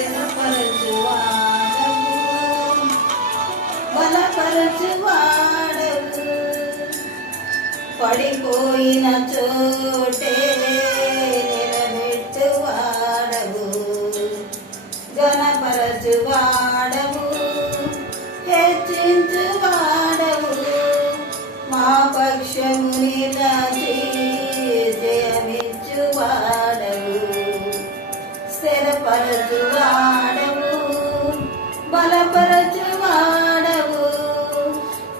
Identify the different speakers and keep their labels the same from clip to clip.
Speaker 1: బలపరచువాడవు బలపరచువాడవు పడిపోయిన చోటే నిలబెట్టువాడవు గణపరచువాడవు హెచ్చించువాడవు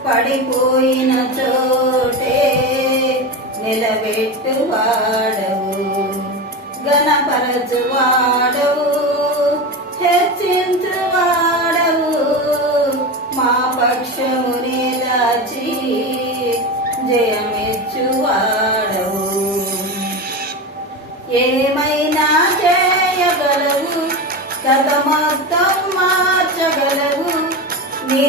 Speaker 1: పడిపోయిన చోటే నిలబెట్టువాడవు గణపరచువాడవు హెచ్చించువాడవు. మా పక్షము నిలచి జయమిచ్చువాడవు. ఏమైనా చేయగలవు కథ మొత్తం మార్చగలవు నీ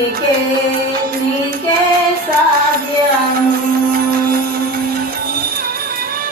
Speaker 1: yeah.